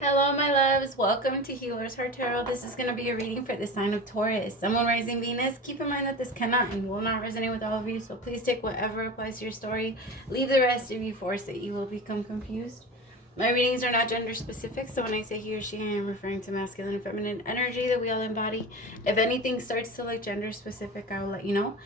Hello, my loves. Welcome to HealersHeartTarot. This is going to be a reading for the sign of Taurus. Someone rising Venus. Keep in mind that this cannot and will not resonate with all of you, so please take whatever applies to your story. Leave the rest if you force it. You will become confused. My readings are not gender specific, so when I say he or she, I am referring to masculine and feminine energy that we all embody. If anything starts to look gender specific, I will let you know.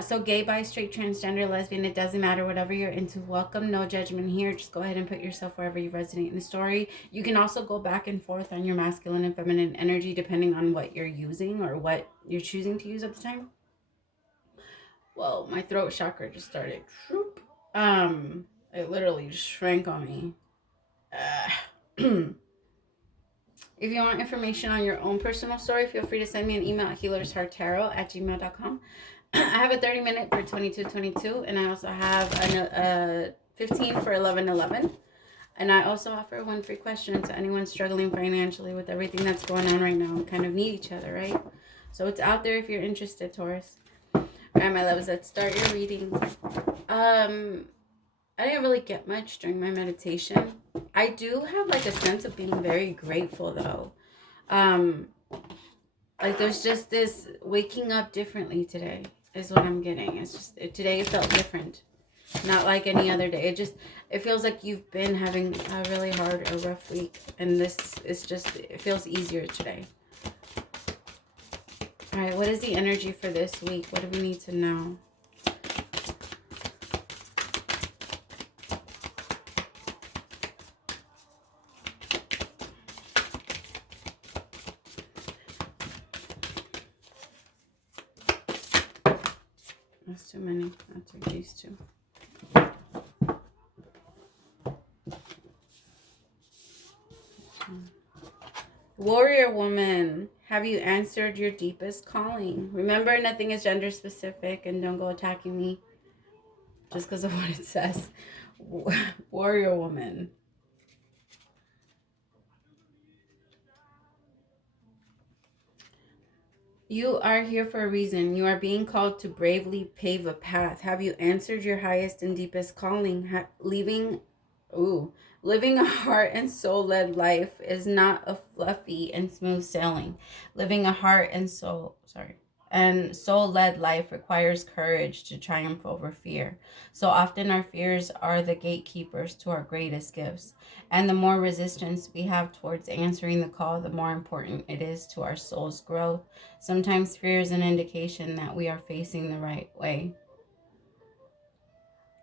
So gay, bi, straight, transgender, lesbian, it doesn't matter. Whatever you're into, welcome. No judgment here. Just go ahead and put yourself wherever you resonate in the story. You can also go back and forth on your masculine and feminine energy depending on what you're using or what you're choosing to use at the time. Whoa, my throat chakra just started. It literally just shrank on me. If you want information on your own personal story, feel free to send me an email at healershearttarot@gmail.com. I have a 30-minute for 2222, and I also have a 15 for 1111. And I also offer one free question to anyone struggling financially with everything that's going on right now. We kind of need each other, right? So it's out there if you're interested, Taurus. All right, my loves, let's start your reading. I didn't really get much during my meditation. I do have like a sense of being very grateful though. Like there's just this waking up differently today is what I'm getting. It's just today it felt different. Not like any other day. It feels like you've been having a really hard or rough week, and this is just, it feels easier today. All right, what is the energy for this week? What do we need to know? That's too many. I'll take these two. Warrior woman, have you answered your deepest calling? Remember, nothing is gender specific, and don't go attacking me just because of what it says. Warrior woman. You are here for a reason. You are being called to bravely pave a path. Have you answered your highest and deepest calling? Living a heart and soul-led life is not a fluffy and smooth sailing. Living a heart and soul-led life requires courage to triumph over fear. So often our fears are the gatekeepers to our greatest gifts. And the more resistance we have towards answering the call, the more important it is to our soul's growth. Sometimes fear is an indication that we are facing the right way.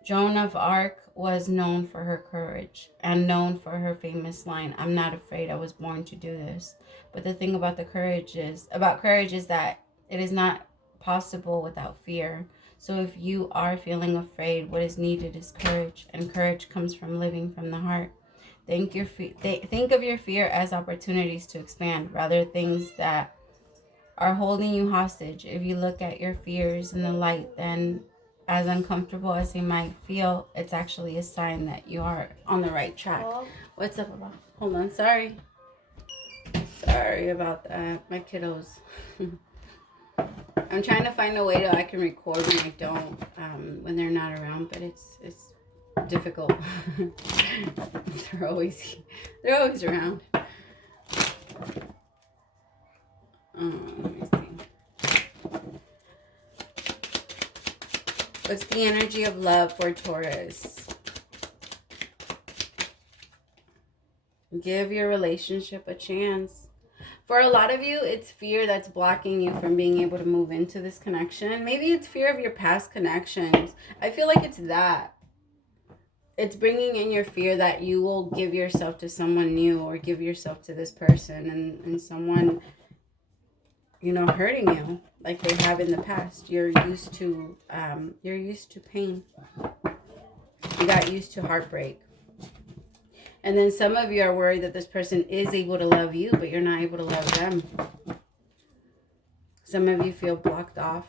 Joan of Arc was known for her courage and known for her famous line, "I'm not afraid, I was born to do this." But the thing about courage is that it is not possible without fear. So if you are feeling afraid, what is needed is courage, and courage comes from living from the heart. Think of your fear as opportunities to expand, rather things that are holding you hostage. If you look at your fears in the light, then as uncomfortable as they might feel, it's actually a sign that you are on the right track. What's up, Baba? Hold on, sorry about that, my kiddos. I'm trying to find a way that I can record when I don't, when they're not around, but it's difficult. They're always around. Let me see. What's the energy of love for Taurus? Give your relationship a chance. For a lot of you, it's fear that's blocking you from being able to move into this connection. Maybe it's fear of your past connections. I feel like it's that. It's bringing in your fear that you will give yourself to someone new or give yourself to this person and someone, hurting you like they have in the past. You're used to pain. You got used to heartbreak. And then some of you are worried that this person is able to love you, but you're not able to love them. Some of you feel blocked off.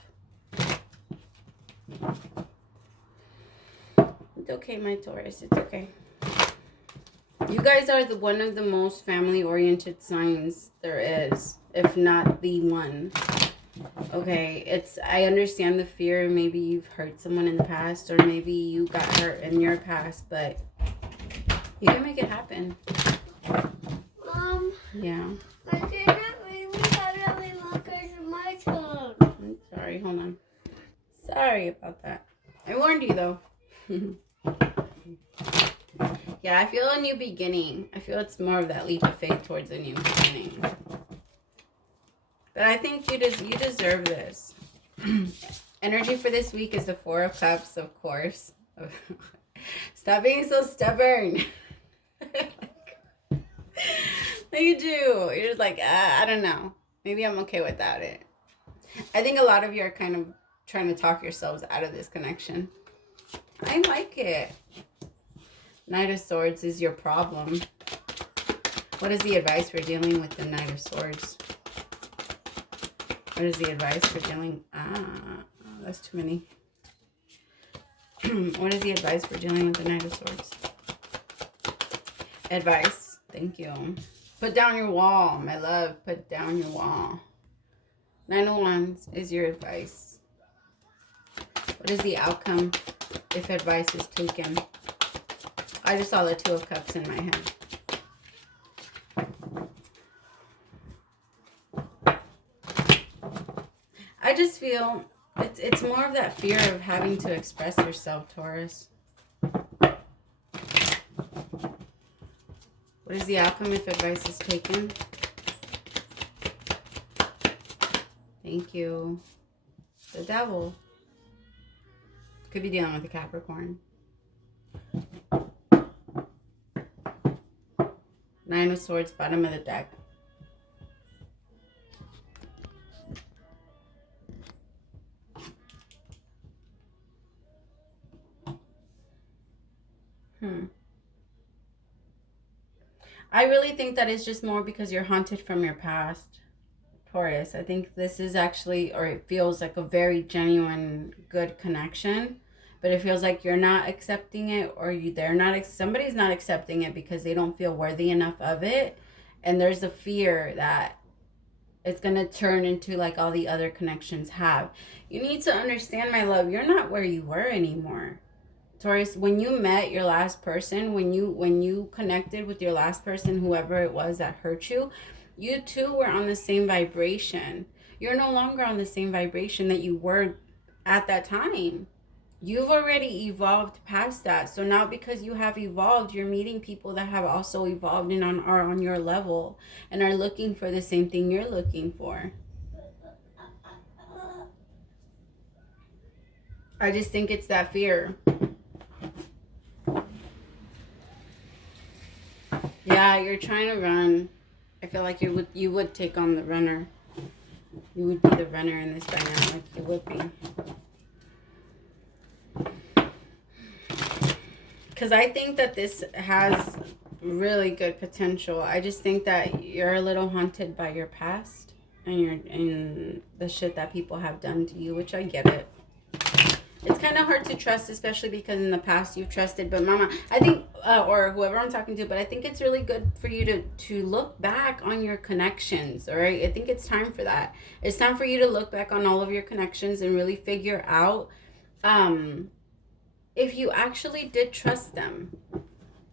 It's okay, my Taurus. It's okay. You guys are one of the most family-oriented signs there is, if not the one. Okay, I understand the fear. Maybe you've hurt someone in the past, or maybe you got hurt in your past, but you can make it happen. Yeah. I cannot read how to look at my turn. I'm sorry, hold on. Sorry about that. I warned you though. Yeah, I feel a new beginning. I feel it's more of that leap of faith towards a new beginning. But I think you deserve this. Energy for this week is the Four of Cups, of course. Stop being so stubborn. You do. You're just like, I don't know. Maybe I'm okay without it. I think a lot of you are kind of trying to talk yourselves out of this connection. I like it. Knight of Swords is your problem. What is the advice for dealing with the Knight of Swords? What is the advice for dealing... that's too many. What is the advice for dealing with the Knight of Swords? Advice. Thank you. Put down your wall, my love. Put down your wall. Nine of Wands is your advice. What is the outcome if advice is taken? I just saw the Two of Cups in my head. I just feel it's more of that fear of having to express yourself, Taurus. What is the outcome if advice is taken? Thank you. The Devil. Could be dealing with a Capricorn. Nine of Swords, bottom of the deck. I really think that it's just more because you're haunted from your past, Taurus. I think this is actually, or it feels like a very genuine, good connection. But it feels like you're not accepting it, or somebody's not accepting it because they don't feel worthy enough of it. And there's a fear that it's going to turn into like all the other connections have. You need to understand, my love, you're not where you were anymore. Taurus, when you met your last person, when you connected with your last person, whoever it was that hurt you, you two were on the same vibration. You're no longer on the same vibration that you were at that time. You've already evolved past that. So now because you have evolved, you're meeting people that have also evolved and are on your level and are looking for the same thing you're looking for. I just think it's that fear. Yeah, you're trying to run. I feel like you would take on the runner. You would be the runner in this dynamic. You would be. Because I think that this has really good potential. I just think that you're a little haunted by your past and the shit that people have done to you, which I get it. It's kind of hard to trust, especially because in the past you've trusted. But Mama, I think, or whoever I'm talking to, but I think it's really good for you to look back on your connections, all right? I think it's time for that. It's time for you to look back on all of your connections and really figure out if you actually did trust them.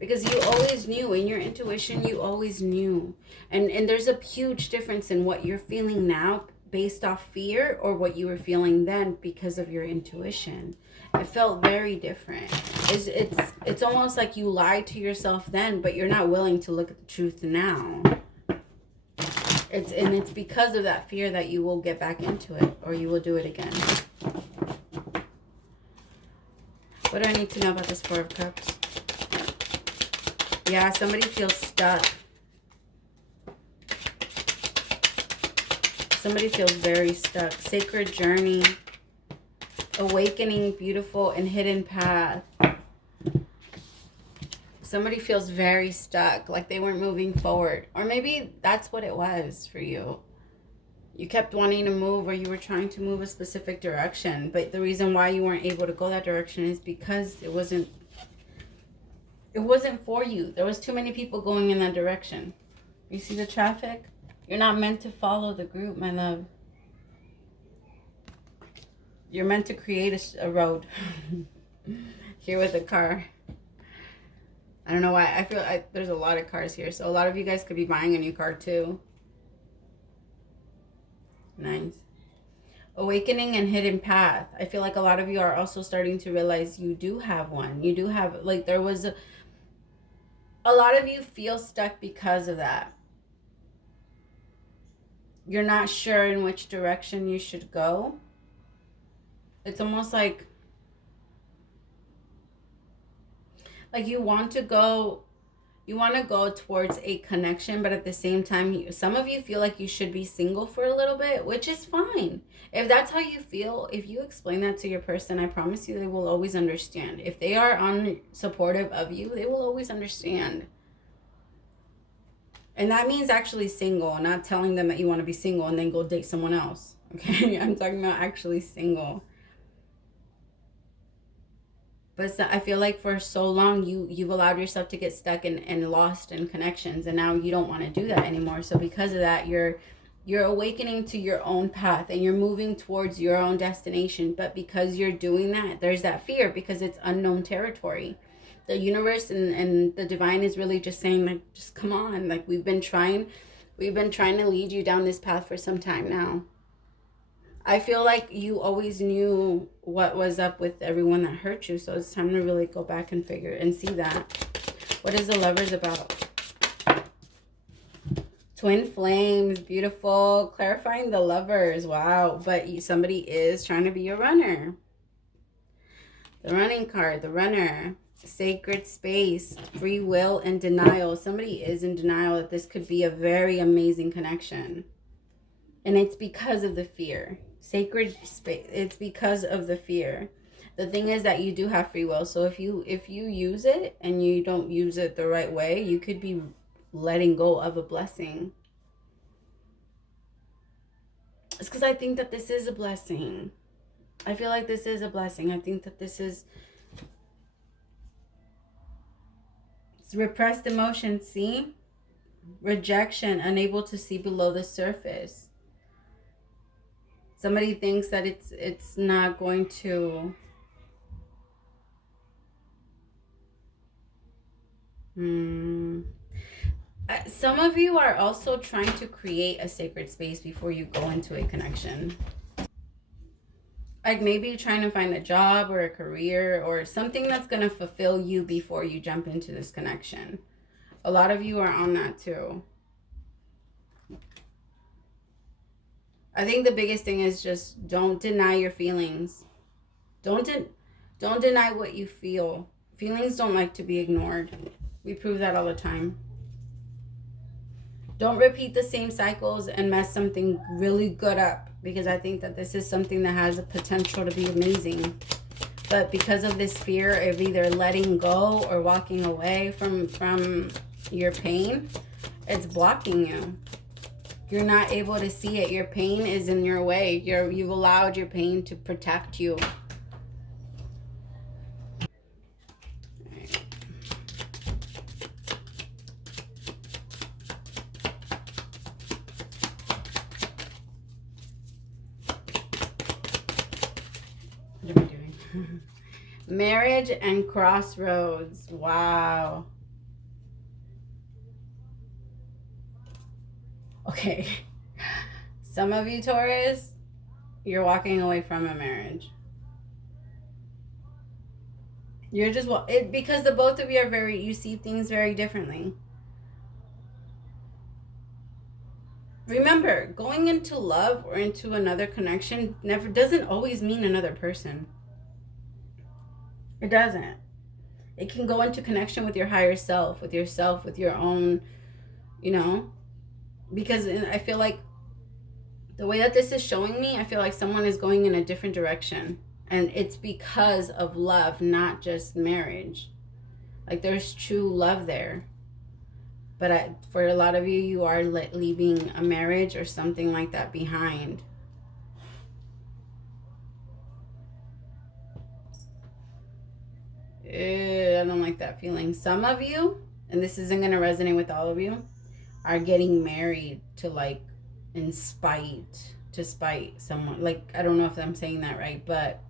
Because you always knew, in your intuition, you always knew. And there's a huge difference in what you're feeling now based off fear or what you were feeling then because of your intuition. It felt very different. It's almost like you lied to yourself then, but you're not willing to look at the truth now. It's because of that fear that you will get back into it, or you will do it again. What do I need to know about this Four of Cups? Yeah, somebody feels stuck. Somebody feels very stuck. Sacred journey. Awakening, beautiful and hidden path. Somebody feels very stuck, like they weren't moving forward. Or maybe that's what it was for you. You kept wanting to move, or you were trying to move a specific direction. But the reason why you weren't able to go that direction is because it wasn't for you. There was too many people going in that direction. You see the traffic? You're not meant to follow the group, my love. You're meant to create a road. Here with a car. I don't know why. I feel there's a lot of cards here. So a lot of you guys could be buying a new car too. Nice. Awakening and hidden path. I feel like a lot of you are also starting to realize you do have one. You do have, like, there was a lot of you feel stuck because of that. You're not sure in which direction you should go. It's almost like you want to go towards a connection, but at the same time, some of you feel like you should be single for a little bit, which is fine. If that's how you feel, if you explain that to your person, I promise you they will always understand. If they are supportive of you, they will always understand. And that means actually single, not telling them that you want to be single and then go date someone else. Okay, I'm talking about actually single. But I feel like for so long you've allowed yourself to get stuck and lost in connections, and now you don't want to do that anymore. So because of that, you're awakening to your own path and you're moving towards your own destination. But because you're doing that, there's that fear because it's unknown territory. The universe and the divine is really just saying, like, just come on. Like, we've been trying to lead you down this path for some time now. I feel like you always knew what was up with everyone that hurt you. So it's time to really go back and figure and see that. What is the Lovers about? Twin flames, beautiful. Clarifying the Lovers, wow. But somebody is trying to be a runner. The running card, the runner. Sacred space, free will, and denial. Somebody is in denial that this could be a very amazing connection. And it's because of the fear. Sacred space, it's because of the fear. The thing is that you do have free will. So if you use it and you don't use it the right way, you could be letting go of a blessing. It's because I think that this is a blessing. I feel like this is a blessing. I think that this is... It's repressed emotions, see? Rejection, unable to see below the surface. Somebody thinks that it's not going to... Some of you are also trying to create a sacred space before you go into a connection. Like maybe trying to find a job or a career or something that's going to fulfill you before you jump into this connection. A lot of you are on that too. I think the biggest thing is just don't deny your feelings. Don't deny what you feel. Feelings don't like to be ignored. We prove that all the time. Don't repeat the same cycles and mess something really good up, because I think that this is something that has the potential to be amazing. But because of this fear of either letting go or walking away from your pain, it's blocking you. You're not able to see it. Your pain is in your way. You've allowed your pain to protect you. What are we doing? Marriage and crossroads. Wow. Okay. Some of you, Taurus, you're walking away from a marriage. You're just... because the both of you are you see things very differently. Remember, going into love or into another connection doesn't always mean another person. It doesn't. It can go into connection with your higher self, with yourself, with your own, because I feel like the way that this is showing me, I feel like someone is going in a different direction. And it's because of love, not just marriage. Like there's true love there. But for a lot of you, you are leaving a marriage or something like that behind. I don't like that feeling. Some of you, and this isn't going to resonate with all of you, are getting married to to spite someone. Like, I don't know if I'm saying that right, but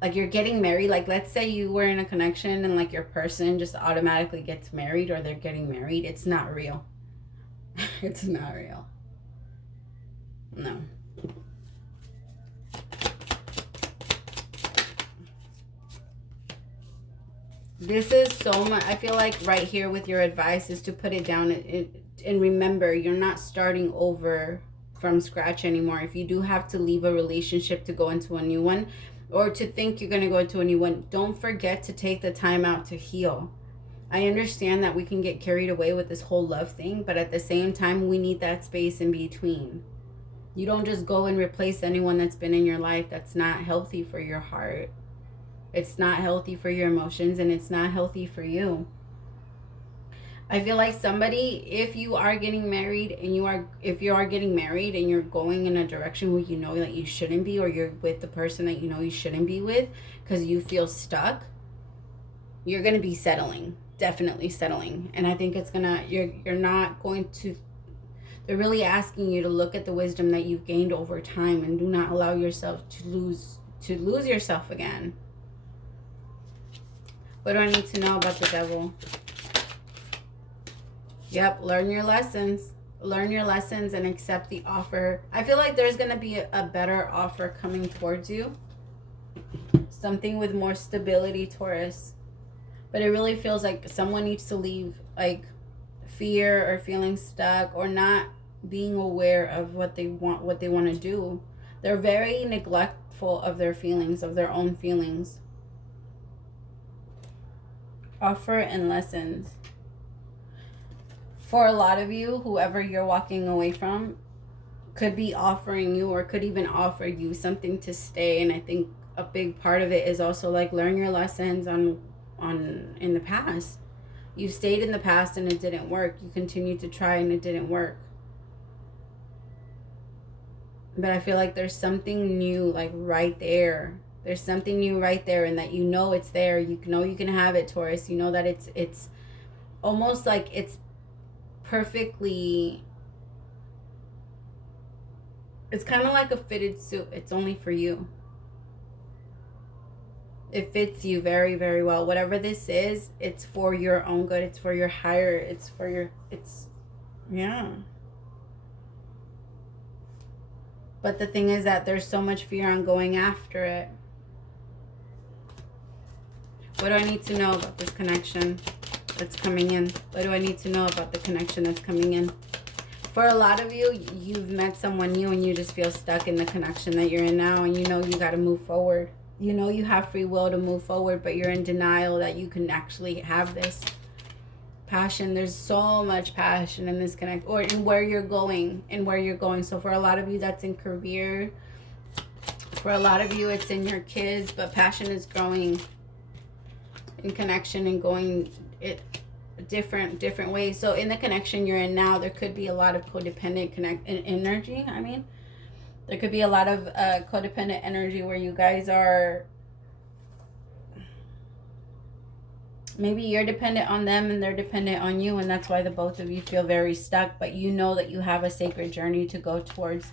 like you're getting married. Like, let's say you were in a connection and like your person just automatically gets married, or they're getting married. It's not real. It's not real. No. This is so much. I feel like right here with your advice is to put it down and remember, you're not starting over from scratch anymore. If you do have to leave a relationship to go into a new one, or to think you're going to go into a new one, don't forget to take the time out to heal. I understand that we can get carried away with this whole love thing, but at the same time, we need that space in between. You don't just go and replace anyone that's been in your life. That's not healthy for your heart. It's not healthy for your emotions, and it's not healthy for you. I feel like somebody, if you are getting married and if you are getting married and you're going in a direction where you know that you shouldn't be, or you're with the person that you know you shouldn't be with because you feel stuck, you're going to be settling, definitely settling. And I think it's you're not going to, they're really asking you to look at the wisdom that you've gained over time and do not allow yourself to lose yourself again. What do I need to know about the devil? Yep, learn your lessons. Learn your lessons and accept the offer. I feel like there's going to be a better offer coming towards you. Something with more stability, Taurus. But it really feels like someone needs to leave like fear or feeling stuck or not being aware of what they want to do. They're very neglectful of their feelings, of their own feelings. Offer and lessons. For a lot of you, whoever you're walking away from could be offering you, or could even offer you something to stay. And I think a big part of it is also like learn your lessons in the past. You stayed in the past and it didn't work. You continued to try and it didn't work. But I feel like there's something new, like right there. There's something new right there, and that you know it's there. You know you can have it, Taurus. You know that it's almost like it's perfectly, it's kind of like a fitted suit. It's only for you. It fits you very, very well. Whatever this is, it's for your own good. It's for your higher, yeah. But the thing is that there's so much fear on going after it. What do I need to know about this connection that's coming in? What do I need to know about the connection that's coming in? For a lot of you, you've met someone new and you just feel stuck in the connection that you're in now, and you know you got to move forward. You know you have free will to move forward, but you're in denial that you can actually have this passion. There's so much passion in this connect, or in where you're going, So for a lot of you, that's in career. For a lot of you, it's in your kids, but passion is growing in connection and going it different ways. So in the connection you're in now, there could be a lot of codependent energy. I mean, there could be a lot of codependent energy where you guys are, maybe you're dependent on them and they're dependent on you, and that's why the both of you feel very stuck. But you know that you have a sacred journey to go towards,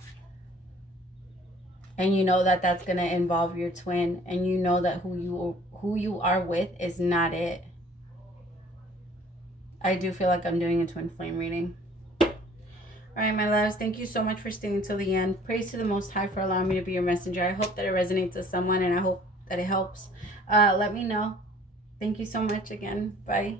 and you know that that's going to involve your twin, and you know that who you are with is not it. I do feel like I'm doing a twin flame reading. All right, my loves, thank you so much for staying until the end. Praise to the Most High for allowing me to be your messenger. I hope that it resonates with someone, and I hope that it helps. Let me know. Thank you so much again. Bye.